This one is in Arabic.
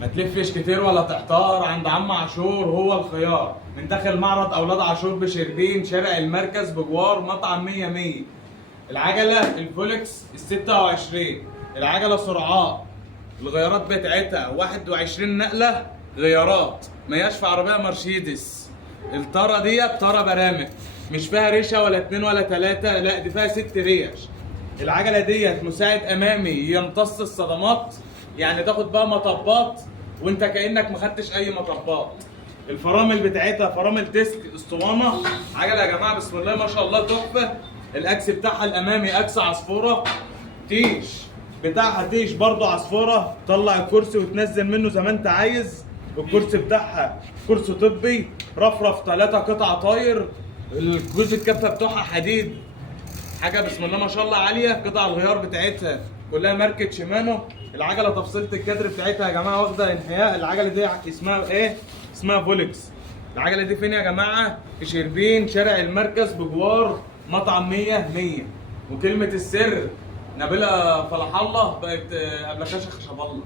ما تلفش كتير ولا تحتار، عند عم عاشور هو الخيار. من داخل معرض اولاد عاشور بشربين، شارع المركز بجوار مطعم 100. العجله الفولكس ال 26، العجله سرعات، الغيارات بتاعتها 21 نقله غيارات، ما هياش في عربيه مرسيدس. الطاره ديت طاره برامج، مش فيها ريشه ولا اتنين ولا تلاته، لا دي فيها 6 ريش. العجله ديت مساعد امامي يمتص الصدمات، يعني تاخد بقى مطبات وانت كانك ما خدتش اي مطبات. الفرامل بتاعتها فرامل ديسك اسطوانه. عجله يا جماعه بسم الله ما شاء الله تحفه. الاكس بتاعها الامامي اكس عصفوره، تيش بتاعها تيش برضو عصفوره، طلع الكرسي وتنزل منه زي ما انت عايز. الكرسي بتاعها كرسي طبي، رفرف 3 قطع طاير، الجزء الكفه بتاعها حديد. حاجه بسم الله ما شاء الله عاليه. قطع الغيار بتاعتها كلها ماركه شيمانو. العجله تفصيله الكادر بتاعتها يا جماعه واخده انحياء. العجله دي اسمها ايه؟ اسمها فولكس. العجله دي فين يا جماعه؟ في شربين، شارع المركز بجوار مطعم 100. وكلمه السر نبيله فلاح الله بقت قبل كشخ شاب الله.